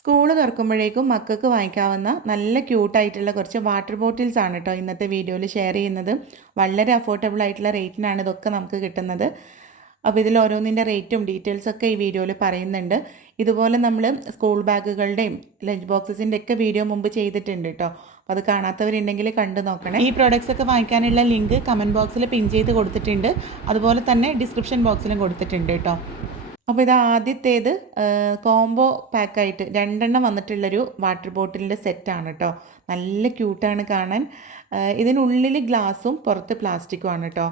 School തുറക്കുമ്പോഴേക്കും മക്കൾക്ക് വാങ്ങിക്കാവുന്ന നല്ല ക്യൂട്ടായിട്ടുള്ള കുറച്ച് വാട്ടർ ബോട്ടിൽസ് ആണ് കേട്ടോ ഇന്നത്തെ വീഡിയോയിൽ ഷെയർ ചെയ്യുന്നത്. വളരെ അഫോർഡബിൾ ആയിട്ടുള്ള റേറ്റിനാണ് ഇതൊക്കെ നമുക്ക് കിട്ടുന്നത്. അപ്പോൾ ഇതിൽ ഓരോന്നിൻ്റെ റേറ്റും ഡീറ്റെയിൽസൊക്കെ ഈ വീഡിയോയിൽ പറയുന്നുണ്ട്. ഇതുപോലെ നമ്മൾ സ്കൂൾ ബാഗുകളുടെയും ലഞ്ച് ബോക്സസിൻ്റെ ഒക്കെ വീഡിയോ മുമ്പ് ചെയ്തിട്ടുണ്ട് കേട്ടോ. അപ്പോൾ അത് കാണാത്തവരുണ്ടെങ്കിൽ കണ്ടു നോക്കണേ. ഈ പ്രോഡക്റ്റ്സ് ഒക്കെ വാങ്ങിക്കാനുള്ള ലിങ്ക് കമൻറ്റ് ബോക്സിൽ പിൻ ചെയ്ത് കൊടുത്തിട്ടുണ്ട്. അതുപോലെ തന്നെ ഡിസ്ക്രിപ്ഷൻ ബോക്സിലും കൊടുത്തിട്ടുണ്ട് കേട്ടോ. അപ്പോൾ ഇത് ആദ്യത്തേത് കോംബോ പാക്കായിട്ട് 2 വന്നിട്ടുള്ളൊരു വാട്ടർ ബോട്ടിലിൻ്റെ സെറ്റാണ് കേട്ടോ. നല്ല ക്യൂട്ടാണ് കാണാൻ. ഇതിനുള്ളിൽ ഗ്ലാസും പുറത്ത് പ്ലാസ്റ്റിക്കും ആണ് കേട്ടോ.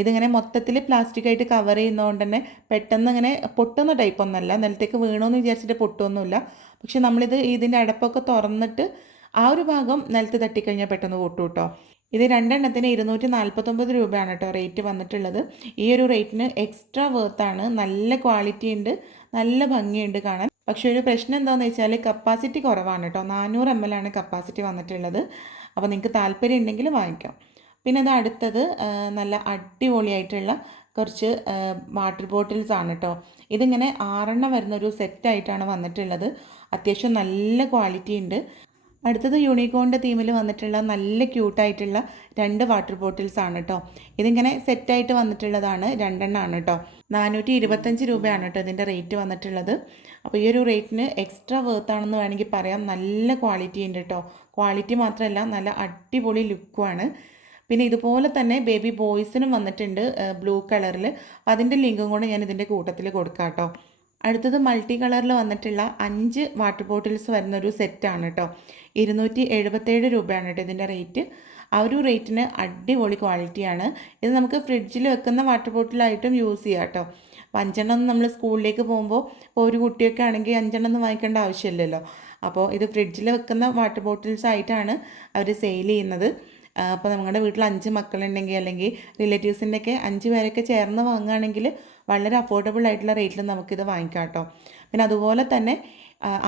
ഇതിങ്ങനെ മൊത്തത്തിൽ പ്ലാസ്റ്റിക്കായിട്ട് കവർ ചെയ്യുന്നതുകൊണ്ട് തന്നെ പെട്ടെന്ന് ഇങ്ങനെ പൊട്ടുന്ന ടൈപ്പൊന്നുമല്ല. നിലത്തേക്ക് വീണോന്ന് വിചാരിച്ചിട്ട് പൊട്ടുമൊന്നുമില്ല. പക്ഷെ ഇതിൻ്റെ അടപ്പൊക്കെ തുറന്നിട്ട് ആ ഒരു ഭാഗം നിലത്ത് തട്ടിക്കഴിഞ്ഞാൽ പെട്ടെന്ന് പൊട്ടും കേട്ടോ. ഇത് 2 249 രൂപയാണ് കേട്ടോ റേറ്റ് വന്നിട്ടുള്ളത്. ഈ ഒരു റേറ്റിന് എക്സ്ട്രാ വേർത്താണ്. നല്ല ക്വാളിറ്റി ഉണ്ട്, നല്ല ഭംഗിയുണ്ട് കാണാൻ. പക്ഷേ ഒരു പ്രശ്നം എന്താണെന്ന് വെച്ചാൽ കപ്പാസിറ്റി കുറവാണ് കേട്ടോ. 400 ml ആണ് കപ്പാസിറ്റി വന്നിട്ടുള്ളത്. അപ്പോൾ നിങ്ങൾക്ക് താല്പര്യം ഉണ്ടെങ്കിൽ വാങ്ങിക്കാം. പിന്നെ അത് അടുത്തത് നല്ല അടിപൊളിയായിട്ടുള്ള കുറച്ച് വാട്ടർ ബോട്ടിൽസ് ആണ് കേട്ടോ. ഇതിങ്ങനെ 6 വരുന്നൊരു സെറ്റായിട്ടാണ് വന്നിട്ടുള്ളത്. അത്യാവശ്യം നല്ല ക്വാളിറ്റി ഉണ്ട്. അടുത്തത് യൂണിക്കോണിൻ്റെ തീമിൽ വന്നിട്ടുള്ള നല്ല ക്യൂട്ടായിട്ടുള്ള 2 വാട്ടർ ബോട്ടിൽസ് ആണ് കേട്ടോ. ഇതിങ്ങനെ സെറ്റായിട്ട് വന്നിട്ടുള്ളതാണ്. 2 ആണ് കേട്ടോ. 425 രൂപയാണ് കേട്ടോ ഇതിൻ്റെ റേറ്റ് വന്നിട്ടുള്ളത്. അപ്പോൾ ഈ ഒരു റേറ്റിന് എക്സ്ട്രാ വേർത്താണെന്ന് വേണമെങ്കിൽ പറയാം. നല്ല ക്വാളിറ്റി ഉണ്ട് കേട്ടോ. ക്വാളിറ്റി മാത്രമല്ല നല്ല അടിപൊളി ലുക്കുമാണ്. പിന്നെ ഇതുപോലെ തന്നെ ബേബി ബോയ്സിനും വന്നിട്ടുണ്ട് ബ്ലൂ കളറിൽ. അപ്പോൾ അതിൻ്റെ ലിങ്കും കൂടെ ഞാൻ ഇതിൻ്റെ കൂട്ടത്തിൽ കൊടുക്കാം കേട്ടോ. അടുത്തത് മൾട്ടി കളറിൽ വന്നിട്ടുള്ള 5 വാട്ടർ ബോട്ടിൽസ് വരുന്നൊരു സെറ്റാണ് കേട്ടോ. 277 രൂപയാണ് കേട്ടോ ഇതിൻ്റെ റേറ്റ്. ആ ഒരു റേറ്റിന് അടിപൊളി ക്വാളിറ്റിയാണ്. ഇത് നമുക്ക് ഫ്രിഡ്ജിൽ വെക്കുന്ന വാട്ടർ ബോട്ടിലായിട്ടും യൂസ് ചെയ്യാം കേട്ടോ. അപ്പോൾ 5 നമ്മൾ സ്കൂളിലേക്ക് പോകുമ്പോൾ ഇപ്പോൾ ഒരു കുട്ടിയൊക്കെ ആണെങ്കിൽ 5 വാങ്ങിക്കേണ്ട ആവശ്യമില്ലല്ലോ. അപ്പോൾ ഇത് ഫ്രിഡ്ജിൽ വെക്കുന്ന വാട്ടർ ബോട്ടിൽസ് ആയിട്ടാണ് അവർ സെയിൽ ചെയ്യുന്നത്. അപ്പോൾ നമ്മുടെ വീട്ടിൽ 5 മക്കളുണ്ടെങ്കിൽ അല്ലെങ്കിൽ റിലേറ്റീവ്സിൻ്റെയൊക്കെ 5 പേരൊക്കെ ചേർന്ന് വാങ്ങുകയാണെങ്കിൽ വളരെ അഫോർഡബിൾ ആയിട്ടുള്ള റേറ്റിൽ നമുക്കിത് വാങ്ങിക്കാം കേട്ടോ. പിന്നെ അതുപോലെ തന്നെ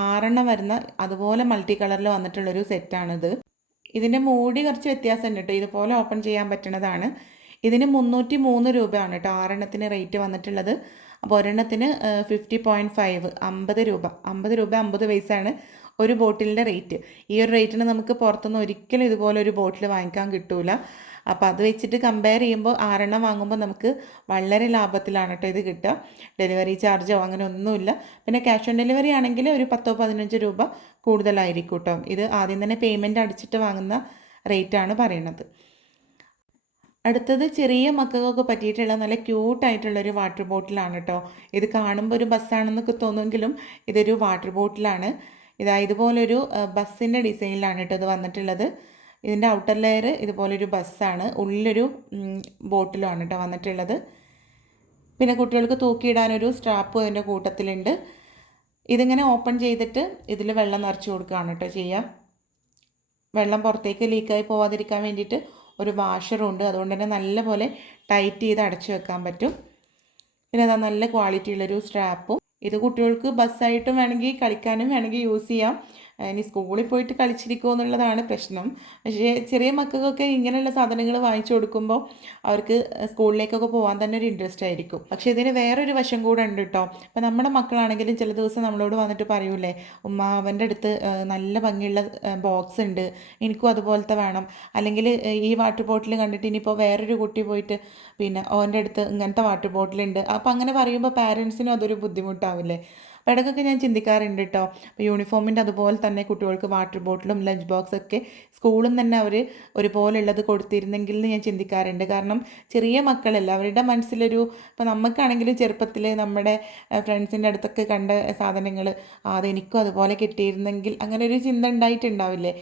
6 വരുന്ന അതുപോലെ മൾട്ടി കളറിൽ വന്നിട്ടുള്ളൊരു സെറ്റാണിത്. ഇതിൻ്റെ മൂടി കുറച്ച് വ്യത്യാസമുണ്ട് കേട്ടോ. ഇതുപോലെ ഓപ്പൺ ചെയ്യാൻ പറ്റുന്നതാണ്. ഇതിന് 303 രൂപയാണ് കേട്ടോ 6 റേറ്റ് വന്നിട്ടുള്ളത്. അപ്പോൾ ഒരെണ്ണത്തിന് 50.5 50 രൂപ 50 പൈസയാണ് ഒരു ബോട്ടിലിൻ്റെ റേറ്റ്. ഈ ഒരു റേറ്റിന് നമുക്ക് പുറത്തുനിന്ന് ഒരിക്കലും ഇതുപോലെ ഒരു ബോട്ടിൽ വാങ്ങിക്കാൻ കിട്ടില്ല. അപ്പോൾ അത് വെച്ചിട്ട് കമ്പയർ ചെയ്യുമ്പോൾ 6 വാങ്ങുമ്പോൾ നമുക്ക് വളരെ ലാഭത്തിലാണ് കേട്ടോ ഇത് കിട്ടുക. ഡെലിവറി ചാർജോ അങ്ങനെ ഒന്നുമില്ല. പിന്നെ ക്യാഷ് ഓൺ ഡെലിവറി ആണെങ്കിൽ ഒരു 10-15 രൂപ കൂടുതലായിരിക്കും കേട്ടോ. ഇത് ആദ്യം തന്നെ പേയ്മെൻറ്റ് അടിച്ചിട്ട് വാങ്ങുന്ന റേറ്റാണ് പറയണത്. അടുത്തത് ചെറിയ മക്കൾക്കൊക്കെ പറ്റിയിട്ടുള്ള നല്ല ക്യൂട്ടായിട്ടുള്ളൊരു വാട്ടർ ബോട്ടിലാണ് കേട്ടോ. ഇത് കാണുമ്പോൾ ഒരു ബസ്സാണെന്നൊക്കെ തോന്നുമെങ്കിലും ഇതൊരു വാട്ടർ ബോട്ടിലാണ്. ഇതുപോലൊരു ബസ്സിൻ്റെ ഡിസൈനിലാണ് കേട്ടോ ഇത് വന്നിട്ടുള്ളത്. ഇതിൻ്റെ ഔട്ടർ ലെയർ ഇതുപോലൊരു ബസ്സാണ്, ഉള്ളിലൊരു ബോട്ടിലാണ് കേട്ടോ വന്നിട്ടുള്ളത്. പിന്നെ കുട്ടികൾക്ക് തൂക്കിയിടാനൊരു സ്ട്രാപ്പ് അതിൻ്റെ കൂട്ടത്തിലുണ്ട്. ഇതിങ്ങനെ ഓപ്പൺ ചെയ്തിട്ട് ഇതിൽ വെള്ളം നിറച്ച് കൊടുക്കുകയാണ് കേട്ടോ ചെയ്യുക. വെള്ളം പുറത്തേക്ക് ലീക്കായി പോവാതിരിക്കാൻ വേണ്ടിയിട്ട് ഒരു വാഷറും ഉണ്ട്. അതുകൊണ്ട് തന്നെ നല്ലപോലെ ടൈറ്റ് ചെയ്ത് അടച്ചു വെക്കാൻ പറ്റും. പിന്നെ അതാ നല്ല ക്വാളിറ്റി ഉള്ളൊരു സ്ട്രാപ്പും. ഇത് കുട്ടികൾക്ക് ബസ്സായിട്ടും വേണമെങ്കിൽ കളിക്കാനും വേണമെങ്കിൽ യൂസ് ചെയ്യാം. ഇനി സ്കൂളിൽ പോയിട്ട് കളിച്ചിരിക്കുമോ എന്നുള്ളതാണ് പ്രശ്നം. പക്ഷേ ചെറിയ മക്കൾക്കൊക്കെ ഇങ്ങനെയുള്ള സാധനങ്ങൾ വാങ്ങിച്ചു കൊടുക്കുമ്പോൾ അവർക്ക് സ്കൂളിലേക്കൊക്കെ പോകാൻ തന്നെ ഒരു ഇൻട്രസ്റ്റ് ആയിരിക്കും. പക്ഷേ ഇതിന് വേറൊരു വശം കൂടെ ഉണ്ട് കേട്ടോ. അപ്പോൾ നമ്മുടെ മക്കളാണെങ്കിലും ചില ദിവസം നമ്മളോട് വന്നിട്ട് പറയൂലേ, ഉമ്മ അവൻ്റെ അടുത്ത് നല്ല ഭംഗിയുള്ള ബോക്സ് ഉണ്ട്, എനിക്കും അതുപോലത്തെ വേണം. അല്ലെങ്കിൽ ഈ വാട്ടർ ബോട്ടിൽ കണ്ടിട്ട് ഇനിയിപ്പോൾ വേറൊരു കുട്ടി പോയിട്ട് പിന്നെ അവൻ്റെ അടുത്ത് ഇങ്ങനത്തെ വാട്ടർ ബോട്ടിലുണ്ട്. അപ്പോൾ അങ്ങനെ പറയുമ്പോൾ പാരൻസിനും അതൊരു ബുദ്ധിമുട്ടാവില്ലേ. അപ്പോൾ ഇടയ്ക്കൊക്കെ ഞാൻ ചിന്തിക്കാറുണ്ട് കേട്ടോ. അപ്പോൾ യൂണിഫോമിൻ്റെ അതുപോലെ തന്നെ കുട്ടികൾക്ക് വാട്ടർ ബോട്ടിലും ലഞ്ച് ബോക്സൊക്കെ സ്കൂളിൽ നിന്ന് തന്നെ അവർ ഒരുപോലെയുള്ളത് കൊടുത്തിരുന്നെങ്കിൽ എന്ന് ഞാൻ ചിന്തിക്കാറുണ്ട്. കാരണം ചെറിയ മക്കളല്ല, അവരുടെ മനസ്സിലൊരു ഇപ്പോൾ നമുക്കാണെങ്കിലും ചെറുപ്പത്തിൽ നമ്മുടെ ഫ്രണ്ട്സിൻ്റെ അടുത്തൊക്കെ കണ്ട സാധനങ്ങൾ അതെനിക്കും അതുപോലെ കിട്ടിയിരുന്നെങ്കിൽ അങ്ങനെ ഒരു ചിന്ത ഉണ്ടായിട്ടുണ്ടാവില്ലേ.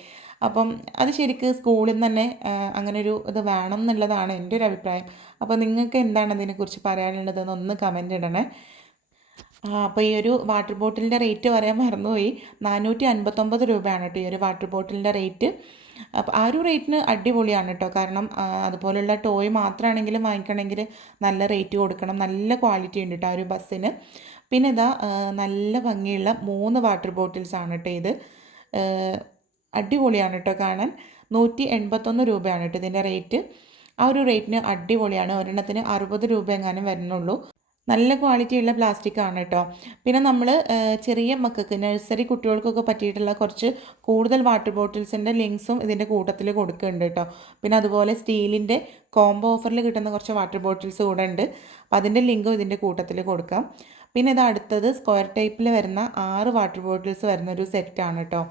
അപ്പം അത് ശരിക്ക് സ്കൂളിൽ നിന്ന് തന്നെ അങ്ങനൊരു ഇത് വേണം എന്നുള്ളതാണ് എൻ്റെ ഒരു അഭിപ്രായം. അപ്പോൾ നിങ്ങൾക്ക് എന്താണ് അതിനെക്കുറിച്ച് പറയാനുള്ളതെന്ന് ഒന്ന് കമൻ്റ് ഇടണേ. അപ്പോൾ ഈ ഒരു വാട്ടർ ബോട്ടിലിൻ്റെ റേറ്റ് പറയാൻ മറന്നുപോയി. 459 രൂപയാണ് കേട്ടോ ഈ ഒരു വാട്ടർ ബോട്ടിലിൻ്റെ റേറ്റ്. അപ്പോൾ ആ ഒരു റേറ്റിന് അടിപൊളിയാണ് കേട്ടോ. കാരണം അതുപോലുള്ള ടോയ് മാത്രമാണെങ്കിലും വാങ്ങിക്കണമെങ്കിൽ നല്ല റേറ്റ് കൊടുക്കണം. നല്ല ക്വാളിറ്റി ഉണ്ട് കേട്ടോ ആ ഒരു ബസ്സിന്. പിന്നെ ഇതാ നല്ല ഭംഗിയുള്ള 3 വാട്ടർ ബോട്ടിൽസ് ആണ് കേട്ടോ ഇത്. അടിപൊളിയാണ് കേട്ടോ കാണാൻ. 181 രൂപയാണ് കേട്ടോ ഇതിൻ്റെ റേറ്റ്. ആ ഒരു റേറ്റിന് അടിപൊളിയാണ്. ഒരെണ്ണത്തിന് 60 രൂപ എങ്ങാനും വരുന്നുള്ളൂ. നല്ല ക്വാളിറ്റിയുള്ള പ്ലാസ്റ്റിക് ആണ് കേട്ടോ. പിന്നെ നമ്മൾ ചെറിയ മക്കൾക്ക് നഴ്സറി കുട്ടികൾക്കൊക്കെ പറ്റിയിട്ടുള്ള കുറച്ച് കൂടുതൽ വാട്ടർ ബോട്ടിൽസിൻ്റെ ലിങ്ക്സും ഇതിൻ്റെ കൂട്ടത്തിൽ കൊടുക്കുന്നുണ്ട് കേട്ടോ. പിന്നെ അതുപോലെ സ്റ്റീലിൻ്റെ കോംബോ ഓഫറിൽ കിട്ടുന്ന കുറച്ച് വാട്ടർ ബോട്ടിൽസ് കൂടെ ഉണ്ട്. അപ്പോൾ അതിൻ്റെ ലിങ്കും ഇതിൻ്റെ കൂട്ടത്തിൽ കൊടുക്കാം. പിന്നെ ഇത് അടുത്തത് സ്ക്വയർ ടൈപ്പിൽ വരുന്ന 6 വാട്ടർ ബോട്ടിൽസ് വരുന്ന ഒരു സെറ്റാണ് കേട്ടോ.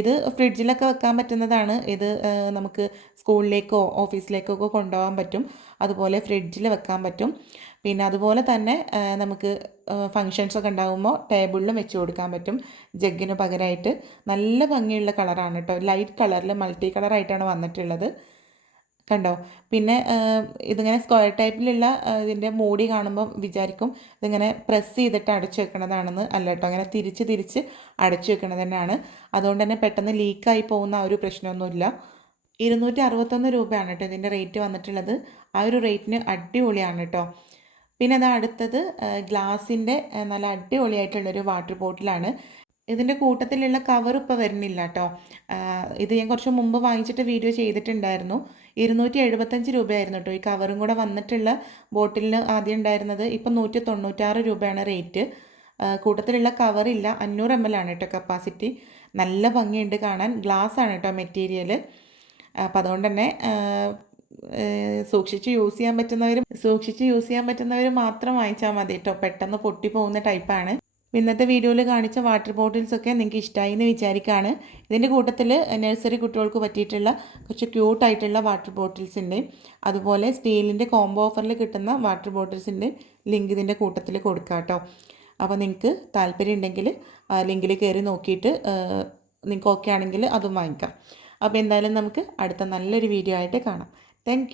ഇത് ഫ്രിഡ്ജിലൊക്കെ വെക്കാൻ പറ്റുന്നതാണ്. ഇത് നമുക്ക് സ്കൂളിലേക്കോ ഓഫീസിലേക്കൊക്കെ കൊണ്ടുപോകാൻ പറ്റും. അതുപോലെ ഫ്രിഡ്ജിൽ വെക്കാൻ പറ്റും. പിന്നെ അതുപോലെ തന്നെ നമുക്ക് ഫങ്ഷൻസൊക്കെ ഉണ്ടാകുമ്പോൾ ടേബിളിലും വെച്ച് കൊടുക്കാൻ പറ്റും ജഗ്ഗിന് പകരമായിട്ട്. നല്ല ഭംഗിയുള്ള കളറാണ് കേട്ടോ. ലൈറ്റ് കളറിൽ മൾട്ടി കളറായിട്ടാണ് വന്നിട്ടുള്ളത്. കണ്ടോ? പിന്നെ ഇതിങ്ങനെ സ്ക്വയർ ടൈപ്പിലുള്ള ഇതിൻ്റെ മൂടി കാണുമ്പോൾ വിചാരിക്കും ഇതിങ്ങനെ പ്രസ് ചെയ്തിട്ട് അടച്ചു വെക്കണതാണെന്ന്. അല്ല കേട്ടോ, അങ്ങനെ തിരിച്ച് തിരിച്ച് അടച്ചു വെക്കണത് തന്നെയാണ്. അതുകൊണ്ട് തന്നെ പെട്ടെന്ന് ലീക്കായി പോകുന്ന ആ ഒരു പ്രശ്നമൊന്നുമില്ല. 261 രൂപയാണ് കേട്ടോ ഇതിൻ്റെ റേറ്റ് വന്നിട്ടുള്ളത്. ആ ഒരു റേറ്റിന് അടിപൊളിയാണ് കേട്ടോ. പിന്നെ അത് അടുത്തത് ഗ്ലാസിൻ്റെ നല്ല അടിപൊളിയായിട്ടുള്ളൊരു വാട്ടർ ബോട്ടിലാണ്. ഇതിൻ്റെ കൂട്ടത്തിലുള്ള കവർ ഇപ്പോൾ വരുന്നില്ല കേട്ടോ. ഇത് ഞാൻ കുറച്ച് മുമ്പ് വാങ്ങിച്ചിട്ട് വീഡിയോ ചെയ്തിട്ടുണ്ടായിരുന്നു. 275 രൂപയായിരുന്നു കേട്ടോ ഈ കവറും കൂടെ വന്നിട്ടുള്ള ബോട്ടിലിന് ആദ്യം ഉണ്ടായിരുന്നത്. ഇപ്പം 196 രൂപയാണ് റേറ്റ്. കൂട്ടത്തിലുള്ള കവറില്ല. 500 ml ആണ് കേട്ടോ കപ്പാസിറ്റി. നല്ല ഭംഗിയുണ്ട് കാണാൻ. ഗ്ലാസ് ആണ് കേട്ടോ മെറ്റീരിയൽ. അപ്പം അതുകൊണ്ട് തന്നെ സൂക്ഷിച്ച് യൂസ് ചെയ്യാൻ പറ്റുന്നവർ മാത്രം വാങ്ങിച്ചാൽ മതി കേട്ടോ. പെട്ടെന്ന് പൊട്ടിപ്പോകുന്ന ടൈപ്പാണ്. ഇന്നത്തെ വീഡിയോയിൽ കാണിച്ച വാട്ടർ ബോട്ടിൽസൊക്കെ നിങ്ങൾക്ക് ഇഷ്ടമായി എന്ന് വിചാരിക്കുകയാണ്. ഇതിൻ്റെ കൂട്ടത്തിൽ നഴ്സറി കുട്ടികൾക്ക് പറ്റിയിട്ടുള്ള കുറച്ച് ക്യൂട്ടായിട്ടുള്ള വാട്ടർ ബോട്ടിൽസിൻ്റെ അതുപോലെ സ്റ്റീലിൻ്റെ കോംബോ ഓഫറിൽ കിട്ടുന്ന വാട്ടർ ബോട്ടിൽസിൻ്റെ ലിങ്ക് ഇതിൻ്റെ കൂട്ടത്തിൽ കൊടുക്കാം കേട്ടോ. അപ്പോൾ നിങ്ങൾക്ക് താല്പര്യം ഉണ്ടെങ്കിൽ ലിങ്കിൽ കയറി നോക്കിയിട്ട് നിങ്ങൾക്ക് ഓക്കെ ആണെങ്കിൽ അതും വാങ്ങിക്കാം. അപ്പോൾ എന്തായാലും നമുക്ക് അടുത്ത നല്ലൊരു വീഡിയോ ആയിട്ട് കാണാം. താങ്ക്